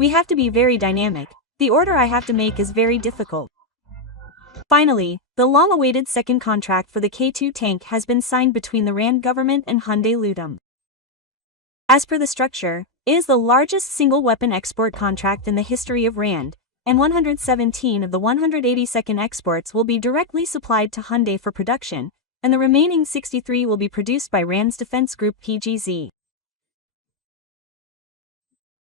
We have to be very dynamic. The order I have to make is very difficult. Finally, the long-awaited second contract for the K2 tank has been signed between the Rand government and Hyundai Ludum. As per the structure, it is the largest single weapon export contract in the history of Rand, and 117 of the 182nd exports will be directly supplied to Hyundai for production, and the remaining 63 will be produced by Rand's defense group PGZ.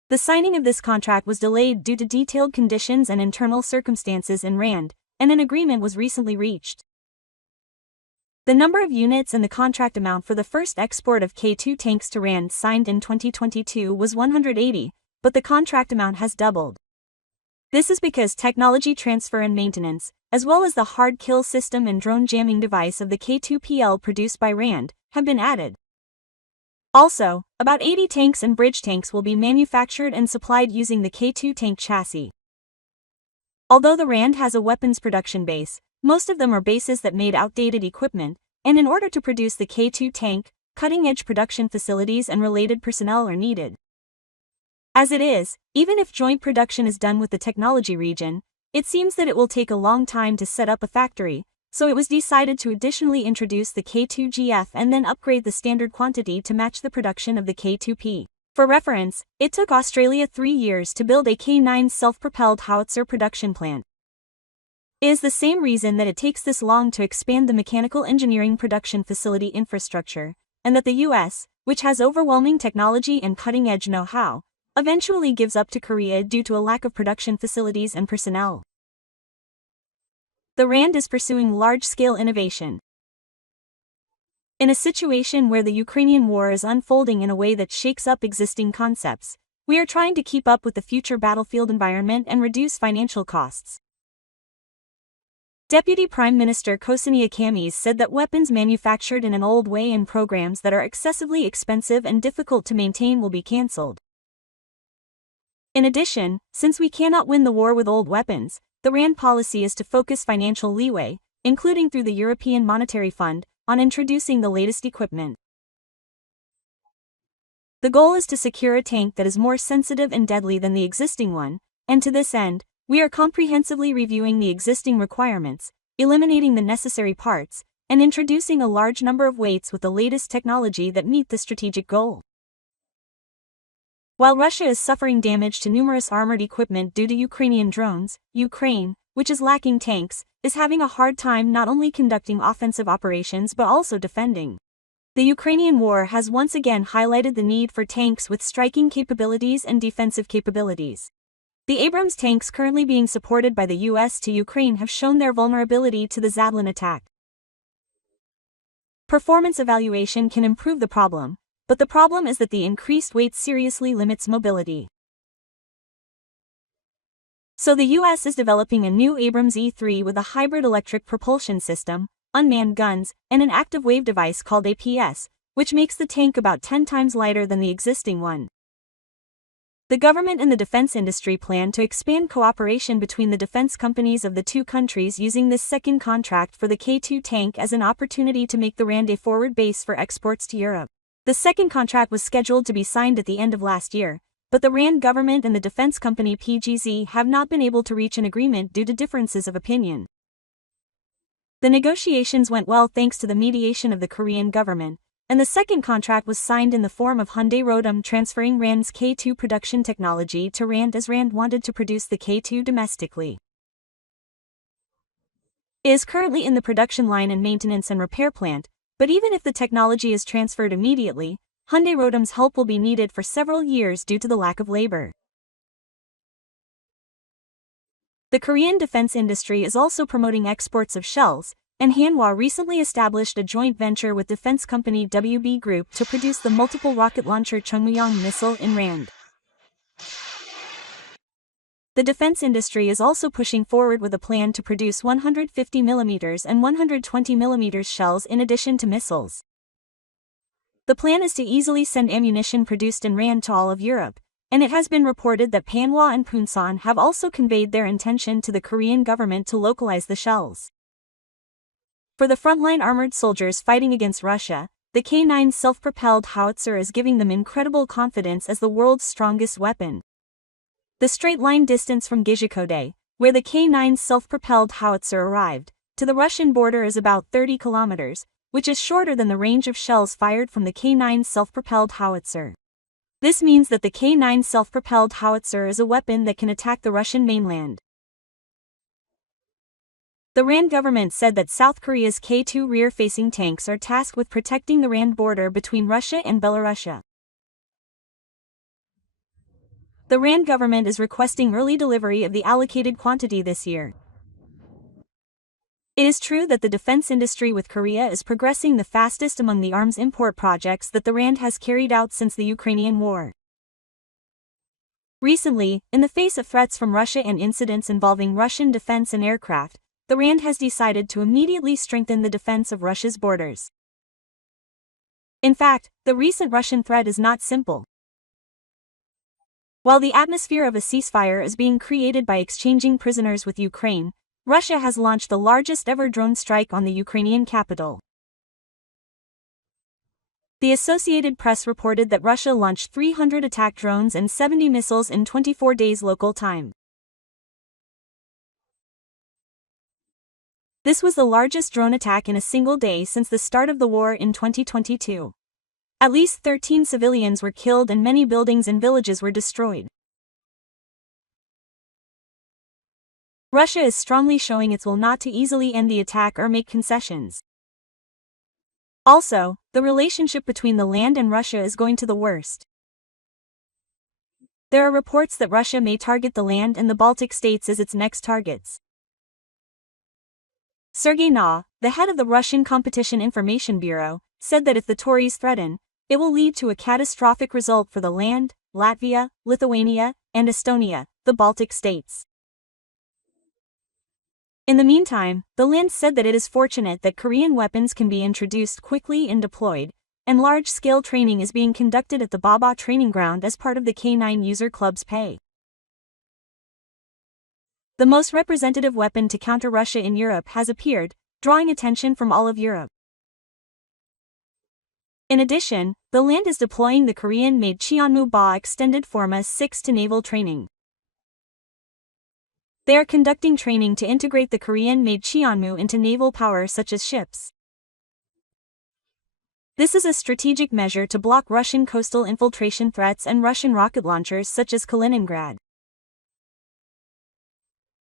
The signing of this contract was delayed due to detailed conditions and internal circumstances in Rand, and an agreement was recently reached. The number of units and the contract amount for the first export of K2 tanks to Rand signed in 2022 was 180, but the contract amount has doubled. This is because technology transfer and maintenance, as well as the hard kill system and drone jamming device of the K2PL produced by Rand, have been added. Also, about 80 tanks and bridge tanks will be manufactured and supplied using the K2 tank chassis. Although the Rand has a weapons production base, most of them are bases that made outdated equipment, and in order to produce the K2 tank, cutting-edge production facilities and related personnel are needed. As it is, even if joint production is done with the technology region, it seems that it will take a long time to set up a factory, so it was decided to additionally introduce the K2GF and then upgrade the standard quantity to match the production of the K2P. For reference, it took Australia 3 years to build a K9 self-propelled howitzer production plant. It is the same reason that it takes this long to expand the mechanical engineering production facility infrastructure, and that the US, which has overwhelming technology and cutting-edge know-how, eventually gives up to Korea due to a lack of production facilities and personnel. The Rand is pursuing large-scale innovation. In a situation where the Ukrainian war is unfolding in a way that shakes up existing concepts, we are trying to keep up with the future battlefield environment and reduce financial costs. Deputy Prime Minister Kosiniya Kamis said that weapons manufactured in an old way and programs that are excessively expensive and difficult to maintain will be cancelled. In addition, since we cannot win the war with old weapons, the Rand policy is to focus financial leeway, including through the European Monetary Fund, on introducing the latest equipment. The goal is to secure a tank that is more sensitive and deadly than the existing one, and to this end, we are comprehensively reviewing the existing requirements, eliminating the necessary parts, and introducing a large number of weights with the latest technology that meet the strategic goal. While Russia is suffering damage to numerous armored equipment due to Ukrainian drones, Ukraine, which is lacking tanks, is having a hard time not only conducting offensive operations but also defending. The Ukrainian war has once again highlighted the need for tanks with striking capabilities and defensive capabilities. The Abrams tanks currently being supported by the US to Ukraine have shown their vulnerability to the Zadlan attack. Performance evaluation can improve the problem, but the problem is that the increased weight seriously limits mobility. So the US is developing a new Abrams E3 with a hybrid electric propulsion system, unmanned guns, and an active wave device called APS, which makes the tank about 10 times lighter than the existing one. The government and the defense industry plan to expand cooperation between the defense companies of the two countries using this second contract for the K2 tank as an opportunity to make the Rand a forward base for exports to Europe. The second contract was scheduled to be signed at the end of last year, but the Rand government and the defense company PGZ have not been able to reach an agreement due to differences of opinion. The negotiations went well thanks to the mediation of the Korean government, and the second contract was signed in the form of Hyundai Rodam transferring Rand's K2 production technology to Rand as Rand wanted to produce the K2 domestically. It is currently in the production line and maintenance and repair plant, but even if the technology is transferred immediately, Hyundai Rodam's help will be needed for several years due to the lack of labor. The Korean defense industry is also promoting exports of shells, and Hanwha recently established a joint venture with defense company WB Group to produce the multiple rocket launcher Chungmuyong missile in Rand. The defense industry is also pushing forward with a plan to produce 150mm and 120mm shells in addition to missiles. The plan is to easily send ammunition produced in Rand to all of Europe, and it has been reported that Hanwha and Punsan have also conveyed their intention to the Korean government to localize the shells. For the frontline armored soldiers fighting against Russia, the K9 self-propelled howitzer is giving them incredible confidence as the world's strongest weapon. The straight line distance from Gizhikode, where the K-9 self-propelled howitzer arrived, to the Russian border is about 30 kilometers, which is shorter than the range of shells fired from the K-9 self-propelled howitzer. This means that the K-9 self-propelled howitzer is a weapon that can attack the Russian mainland. The RAND government said that South Korea's K-2 rear-facing tanks are tasked with protecting the RAND border between Russia and Belarus. The RAND government is requesting early delivery of the allocated quantity this year. It is true that the defense industry with Korea is progressing the fastest among the arms import projects that the RAND has carried out since the Ukrainian war. Recently, in the face of threats from Russia and incidents involving Russian defense and aircraft, the RAND has decided to immediately strengthen the defense of Russia's borders. In fact, the recent Russian threat is not simple. While the atmosphere of a ceasefire is being created by exchanging prisoners with Ukraine, Russia has launched the largest ever drone strike on the Ukrainian capital. The Associated Press reported that Russia launched 300 attack drones and 70 missiles in 24 days local time. This was the largest drone attack in a single day since the start of the war in 2022. At least 13 civilians were killed and many buildings and villages were destroyed. Russia is strongly showing its will not to easily end the attack or make concessions. Also, the relationship between the land and Russia is going to the worst. There are reports that Russia may target the land and the Baltic states as its next targets. Sergei Na, the head of the Russian Competition Information Bureau, said that if the Tories threaten, it will lead to a catastrophic result for the land, Latvia, Lithuania, and Estonia, the Baltic states. In the meantime, the land said that it is fortunate that Korean weapons can be introduced quickly and deployed, and large-scale training is being conducted at the Baba training ground as part of the K-9 user club's pay. The most representative weapon to counter Russia in Europe has appeared, drawing attention from all of Europe. In addition, the land is deploying the Korean-made Cheonmu-ba extended Forma 6 to naval training. They are conducting training to integrate the Korean-made Cheonmu into naval power such as ships. This is a strategic measure to block Russian coastal infiltration threats and Russian rocket launchers such as Kaliningrad.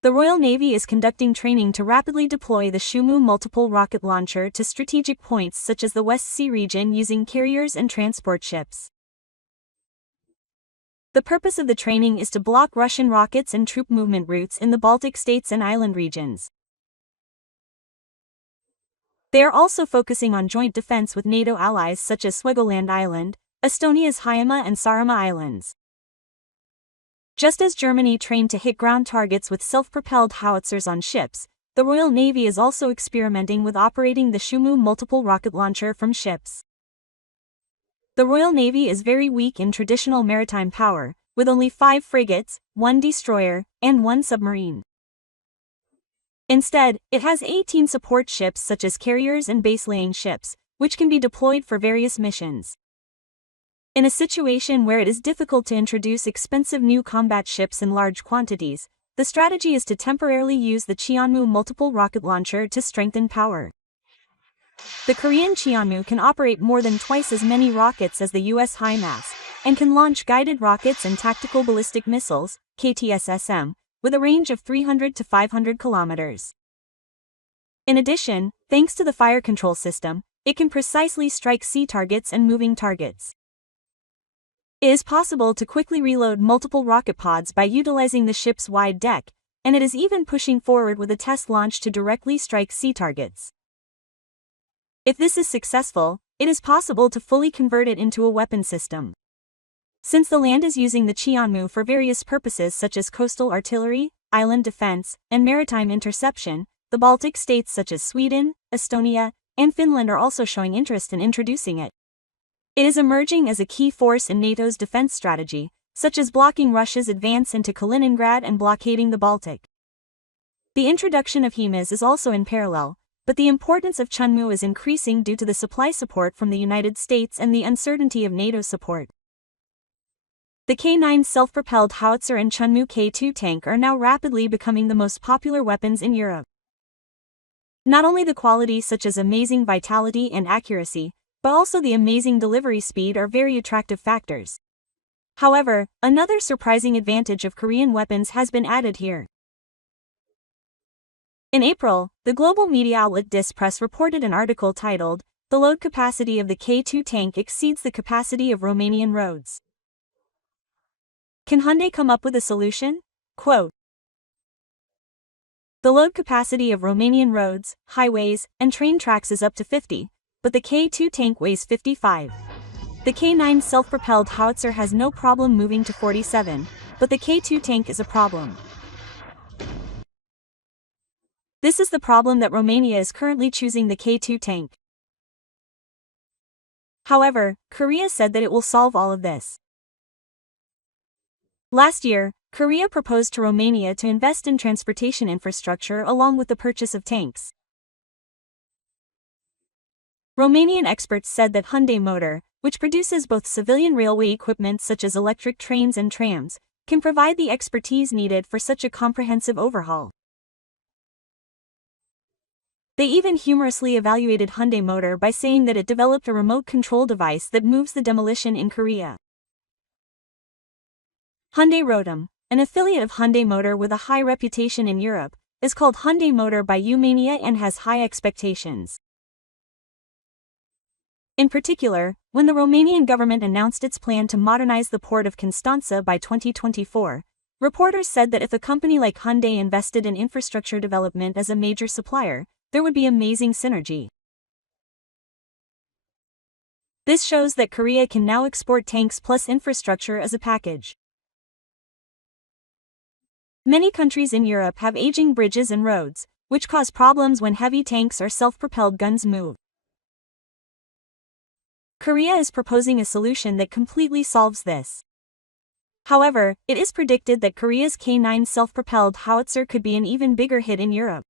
The Royal Navy is conducting training to rapidly deploy the Shumu multiple rocket launcher to strategic points such as the West Sea region using carriers and transport ships. The purpose of the training is to block Russian rockets and troop movement routes in the Baltic states and island regions. They are also focusing on joint defense with NATO allies such as Swegoland Island, Estonia's Hiiumaa and Saaremaa Islands. Just as Germany trained to hit ground targets with self-propelled howitzers on ships, the Royal Navy is also experimenting with operating the Shumu multiple rocket launcher from ships. The Royal Navy is very weak in traditional maritime power, with only 5 frigates, 1 destroyer, and 1 submarine. Instead, it has 18 support ships such as carriers and base-laying ships, which can be deployed for various missions. In a situation where it is difficult to introduce expensive new combat ships in large quantities, the strategy is to temporarily use the Cheonmu multiple rocket launcher to strengthen power. The Korean Cheonmu can operate more than twice as many rockets as the US HIMARS, and can launch guided rockets and tactical ballistic missiles, KTSSM, with a range of 300 to 500 kilometers. In addition, thanks to the fire control system, it can precisely strike sea targets and moving targets. It is possible to quickly reload multiple rocket pods by utilizing the ship's wide deck, and it is even pushing forward with a test launch to directly strike sea targets. If this is successful, it is possible to fully convert it into a weapon system. Since the land is using the Cheonmu for various purposes such as coastal artillery, island defense, and maritime interception, the Baltic states such as Sweden, Estonia, and Finland are also showing interest in introducing it. It is emerging as a key force in NATO's defense strategy, such as blocking Russia's advance into Kaliningrad and blockading the Baltic. The introduction of HIMARS is also in parallel, but the importance of Cheonmu is increasing due to the supply support from the United States and the uncertainty of NATO support. The K9 self-propelled howitzer and Chunmoo K2 tank are now rapidly becoming the most popular weapons in Europe. Not only the quality such as amazing vitality and accuracy, but also the amazing delivery speed are very attractive factors. However, another surprising advantage of Korean weapons has been added here. In April, the global media outlet Dis Press reported an article titled, "The load capacity of the K2 tank exceeds the capacity of Romanian roads. Can Hyundai come up with a solution?" Quote, "The load capacity of Romanian roads, highways, and train tracks is up to 50, but the K2 tank weighs 55. The K9 self-propelled howitzer has no problem moving to 47, but the K2 tank is a problem. This is the problem that Romania is currently choosing the K2 tank. However, Korea said that it will solve all of this." Last year, Korea proposed to Romania to invest in transportation infrastructure along with the purchase of tanks. Romanian experts said that Hyundai Motor, which produces both civilian railway equipment such as electric trains and trams, can provide the expertise needed for such a comprehensive overhaul. They even humorously evaluated Hyundai Motor by saying that it developed a remote control device that moves the demolition in Korea. Hyundai Rotem, an affiliate of Hyundai Motor with a high reputation in Europe, is called Hyundai Motor by Romania and has high expectations. In particular, when the Romanian government announced its plan to modernize the port of Constanța by 2024, reporters said that if a company like Hyundai invested in infrastructure development as a major supplier, there would be amazing synergy. This shows that Korea can now export tanks plus infrastructure as a package. Many countries in Europe have aging bridges and roads, which cause problems when heavy tanks or self-propelled guns move. Korea is proposing a solution that completely solves this. However, it is predicted that Korea's K9 self-propelled howitzer could be an even bigger hit in Europe.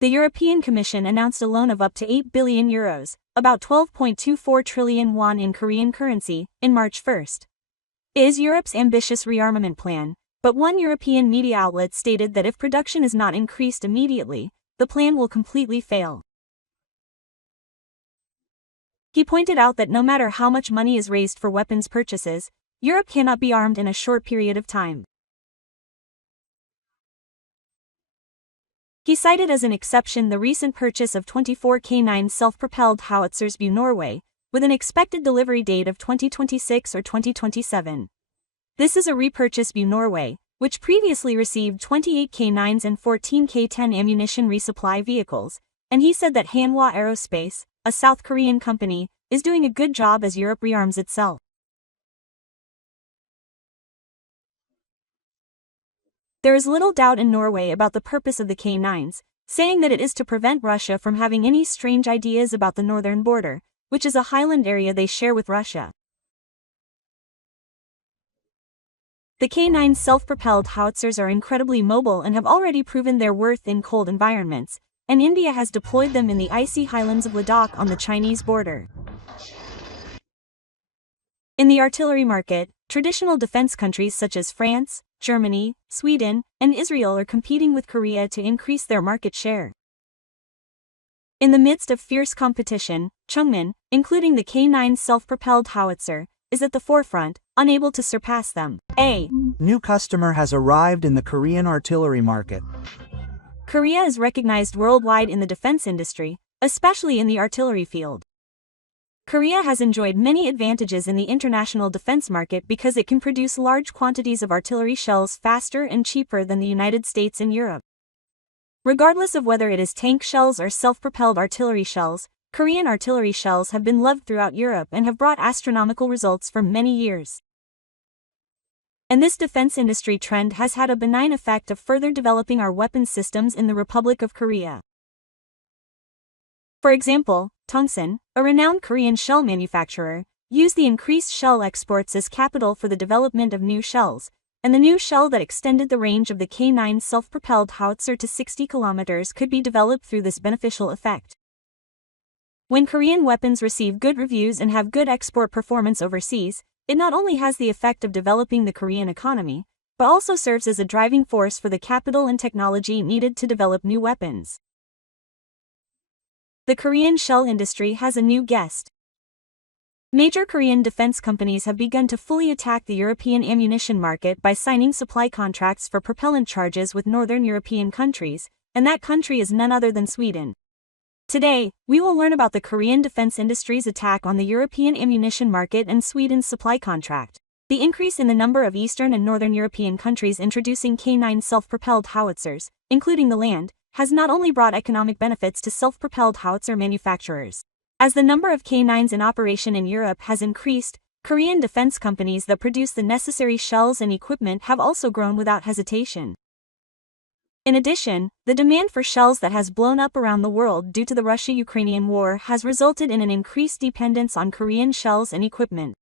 The European Commission announced a loan of up to 8 billion euros, about 12.24 trillion won in Korean currency, in March 1st. It is Europe's ambitious rearmament plan, but one European media outlet stated that if production is not increased immediately, the plan will completely fail. He pointed out that no matter how much money is raised for weapons purchases, Europe cannot be armed in a short period of time. He cited as an exception the recent purchase of 24 K9 self-propelled howitzers by Norway, with an expected delivery date of 2026 or 2027. This is a repurchase by Norway, which previously received 28 K9s and 14 K10 ammunition resupply vehicles, and he said that Hanwha Aerospace, a South Korean company, is doing a good job as Europe rearms itself. There is little doubt in Norway about the purpose of the K9s, saying that it is to prevent Russia from having any strange ideas about the northern border, which is a highland area they share with Russia. The K9 self-propelled howitzers are incredibly mobile and have already proven their worth in cold environments, and India has deployed them in the icy highlands of Ladakh on the Chinese border. In the artillery market, traditional defense countries such as France, Germany, Sweden, and Israel are competing with Korea to increase their market share. In the midst of fierce competition, Chungmin, including the K9 self-propelled howitzer, is at the forefront, unable to surpass them. A new customer has arrived in the Korean artillery market. Korea is recognized worldwide in the defense industry, especially in the artillery field. Korea has enjoyed many advantages in the international defense market because it can produce large quantities of artillery shells faster and cheaper than the United States and Europe. Regardless of whether it is tank shells or self-propelled artillery shells, Korean artillery shells have been loved throughout Europe and have brought astronomical results for many years. And this defense industry trend has had a benign effect of further developing our weapons systems in the Republic of Korea. For example, Tongsun, a renowned Korean shell manufacturer, used the increased shell exports as capital for the development of new shells, and the new shell that extended the range of the K9 self-propelled howitzer to 60 kilometers could be developed through this beneficial effect. When Korean weapons receive good reviews and have good export performance overseas, it not only has the effect of developing the Korean economy, but also serves as a driving force for the capital and technology needed to develop new weapons. The Korean shell industry has a new guest. Major Korean defense companies have begun to fully attack the European ammunition market by signing supply contracts for propellant charges with northern European countries, and that country is none other than Sweden. Today, we will learn about the Korean defense industry's attack on the European ammunition market and Sweden's supply contract. The increase in the number of Eastern and Northern European countries introducing K9 self-propelled howitzers, including the land, has not only brought economic benefits to self-propelled howitzer manufacturers. As the number of K9s in operation in Europe has increased, Korean defense companies that produce the necessary shells and equipment have also grown without hesitation. In addition, the demand for shells that has blown up around the world due to the Russia-Ukrainian war has resulted in an increased dependence on Korean shells and equipment.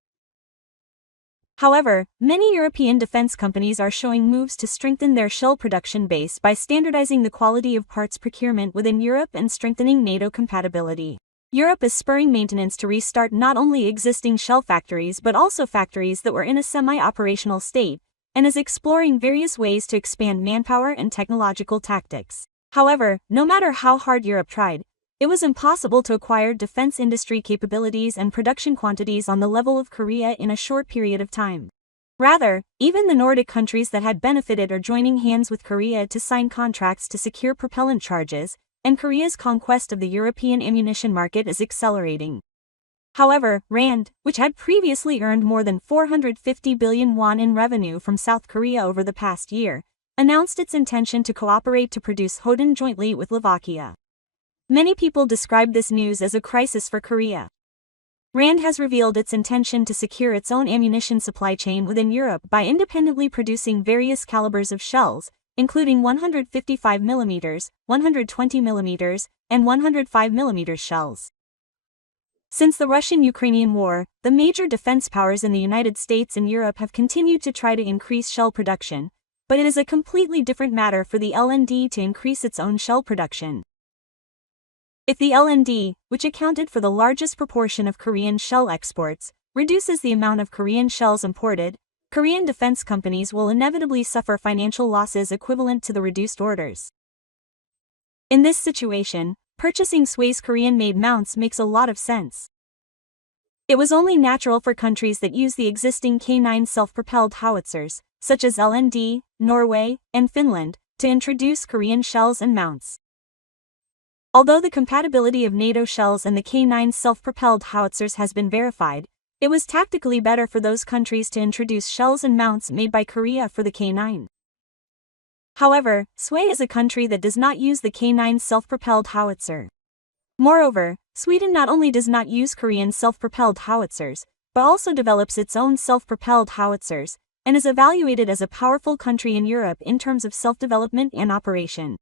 However, many European defense companies are showing moves to strengthen their shell production base by standardizing the quality of parts procurement within Europe and strengthening NATO compatibility. Europe is spurring maintenance to restart not only existing shell factories but also factories that were in a semi-operational state, and is exploring various ways to expand manpower and technological tactics. However, no matter how hard Europe tried, it was impossible to acquire defense industry capabilities and production quantities on the level of Korea in a short period of time. Rather, even the Nordic countries that had benefited are joining hands with Korea to sign contracts to secure propellant charges, and Korea's conquest of the European ammunition market is accelerating. However, RAND, which had previously earned more than 450 billion won in revenue from South Korea over the past year, announced its intention to cooperate to produce Hodin jointly with Slovakia. Many people describe this news as a crisis for Korea. RAND has revealed its intention to secure its own ammunition supply chain within Europe by independently producing various calibers of shells, including 155mm, 120mm, and 105mm shells. Since the Russian-Ukrainian war, the major defense powers in the United States and Europe have continued to try to increase shell production, but it is a completely different matter for the LND to increase its own shell production. If the LND, which accounted for the largest proportion of Korean shell exports, reduces the amount of Korean shells imported, Korean defense companies will inevitably suffer financial losses equivalent to the reduced orders. In this situation, purchasing Sway's Korean-made mounts makes a lot of sense. It was only natural for countries that use the existing K9 self-propelled howitzers, such as LND, Norway, and Finland, to introduce Korean shells and mounts. Although the compatibility of NATO shells and the K9 self-propelled howitzers has been verified, it was tactically better for those countries to introduce shells and mounts made by Korea for the K9. However, Sway is a country that does not use the K9 self-propelled howitzer. Moreover, Sweden not only does not use Korean self-propelled howitzers, but also develops its own self-propelled howitzers, and is evaluated as a powerful country in Europe in terms of self-development and operation.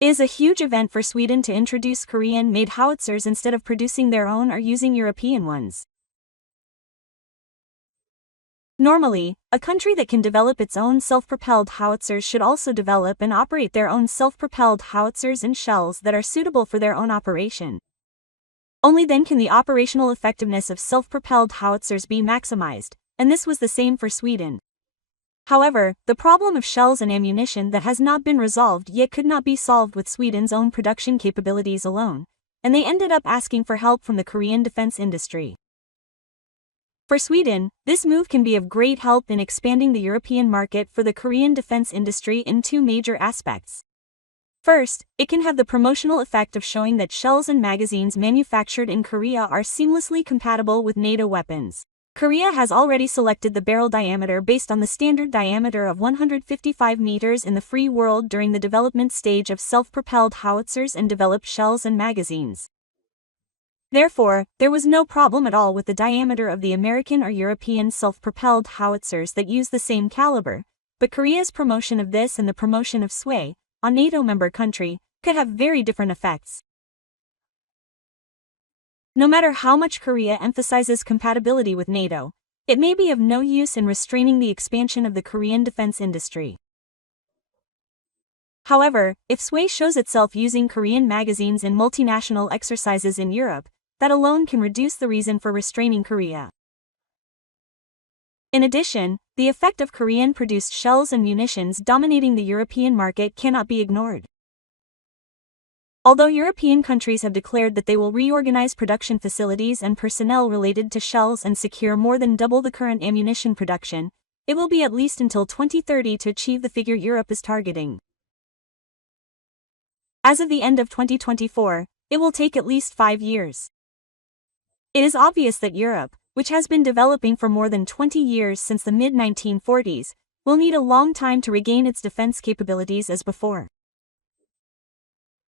It is a huge event for Sweden to introduce Korean-made howitzers instead of producing their own or using European ones. Normally, a country that can develop its own self-propelled howitzers should also develop and operate their own self-propelled howitzers and shells that are suitable for their own operation. Only then can the operational effectiveness of self-propelled howitzers be maximized, and this was the same for Sweden. However, the problem of shells and ammunition that has not been resolved yet could not be solved with Sweden's own production capabilities alone, and they ended up asking for help from the Korean defense industry. For Sweden, this move can be of great help in expanding the European market for the Korean defense industry in two major aspects. First, it can have the promotional effect of showing that shells and magazines manufactured in Korea are seamlessly compatible with NATO weapons. Korea has already selected the barrel diameter based on the standard diameter of 155 meters in the free world during the development stage of self-propelled howitzers and developed shells and magazines. Therefore, there was no problem at all with the diameter of the American or European self-propelled howitzers that use the same caliber, but Korea's promotion of this and the promotion of Sway, a NATO member country, could have very different effects. No matter how much Korea emphasizes compatibility with NATO, it may be of no use in restraining the expansion of the Korean defense industry. However, if Sway shows itself using Korean magazines in multinational exercises in Europe, that alone can reduce the reason for restraining Korea. In addition, the effect of Korean-produced shells and munitions dominating the European market cannot be ignored. Although European countries have declared that they will reorganize production facilities and personnel related to shells and secure more than double the current ammunition production, it will be at least until 2030 to achieve the figure Europe is targeting. As of the end of 2024, it will take at least 5 years. It is obvious that Europe, which has been developing for more than 20 years since the mid-1940s, will need a long time to regain its defense capabilities as before.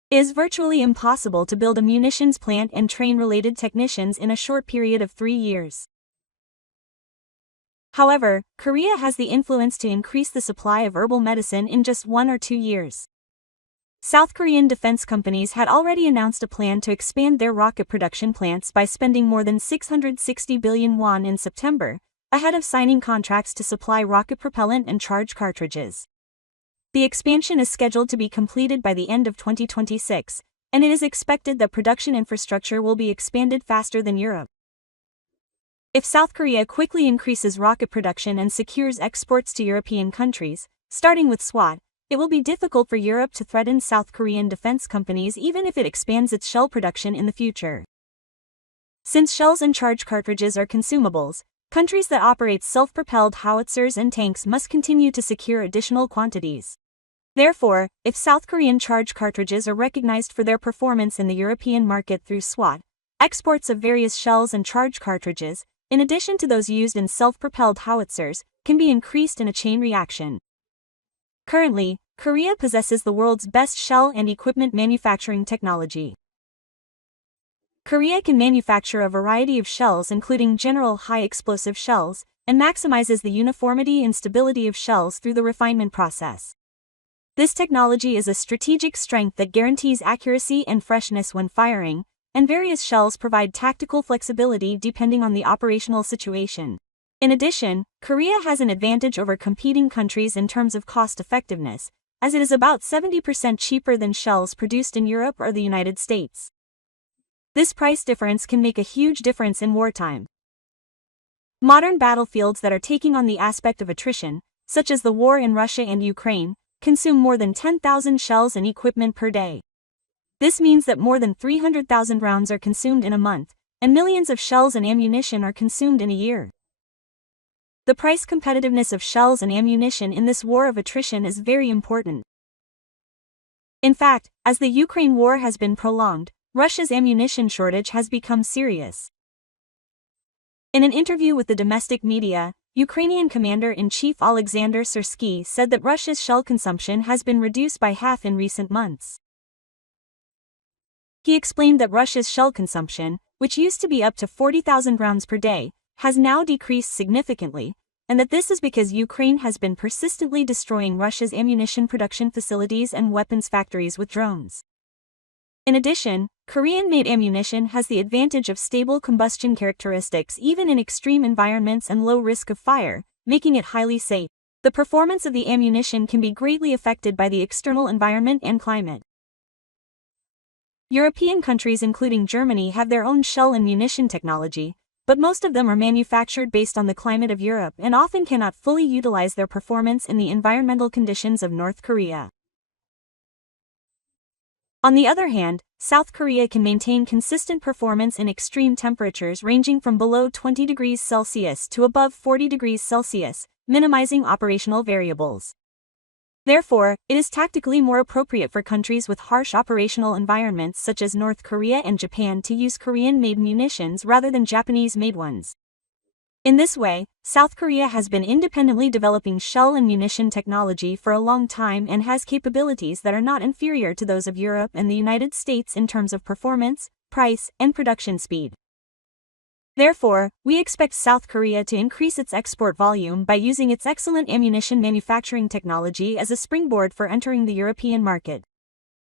It is virtually impossible to build a munitions plant and train related technicians in a short period of 3 years. However, Korea has the influence to increase the supply of herbal medicine in just 1 or 2 years. South Korean defense companies had already announced a plan to expand their rocket production plants by spending more than 660 billion won in September, ahead of signing contracts to supply rocket propellant and charge cartridges. The expansion is scheduled to be completed by the end of 2026, and it is expected that production infrastructure will be expanded faster than Europe. If South Korea quickly increases rocket production and secures exports to European countries, starting with SWAT, it will be difficult for Europe to threaten South Korean defense companies even if it expands its shell production in the future. Since shells and charge cartridges are consumables, countries that operate self-propelled howitzers and tanks must continue to secure additional quantities. Therefore, if South Korean charge cartridges are recognized for their performance in the European market through SWAT, exports of various shells and charge cartridges, in addition to those used in self-propelled howitzers, can be increased in a chain reaction. Currently, Korea possesses the world's best shell and equipment manufacturing technology. Korea can manufacture a variety of shells including general high-explosive shells, and maximizes the uniformity and stability of shells through the refinement process. This technology is a strategic strength that guarantees accuracy and freshness when firing, and various shells provide tactical flexibility depending on the operational situation. In addition, Korea has an advantage over competing countries in terms of cost effectiveness, as it is about 70% cheaper than shells produced in Europe or the United States. This price difference can make a huge difference in wartime. Modern battlefields that are taking on the aspect of attrition, such as the war in Russia and Ukraine, consume more than 10,000 shells and equipment per day. This means that more than 300,000 rounds are consumed in a month, and millions of shells and ammunition are consumed in a year. The price competitiveness of shells and ammunition in this war of attrition is very important. In fact, as the Ukraine war has been prolonged, Russia's ammunition shortage has become serious. In an interview with the domestic media, Ukrainian Commander-in-Chief Alexander Syrsky said that Russia's shell consumption has been reduced by half in recent months. He explained that Russia's shell consumption, which used to be up to 40,000 rounds per day, has now decreased significantly, and that this is because Ukraine has been persistently destroying Russia's ammunition production facilities and weapons factories with drones. In addition, Korean-made ammunition has the advantage of stable combustion characteristics even in extreme environments and low risk of fire, making it highly safe. The performance of the ammunition can be greatly affected by the external environment and climate. European countries including Germany have their own shell and munition technology, but most of them are manufactured based on the climate of Europe and often cannot fully utilize their performance in the environmental conditions of North Korea. On the other hand, South Korea can maintain consistent performance in extreme temperatures ranging from below 20 degrees Celsius to above 40 degrees Celsius, minimizing operational variables. Therefore, it is tactically more appropriate for countries with harsh operational environments such as North Korea and Japan to use Korean-made munitions rather than Japanese-made ones. In this way, South Korea has been independently developing shell and munition technology for a long time and has capabilities that are not inferior to those of Europe and the United States in terms of performance, price, and production speed. Therefore, we expect South Korea to increase its export volume by using its excellent ammunition manufacturing technology as a springboard for entering the European market.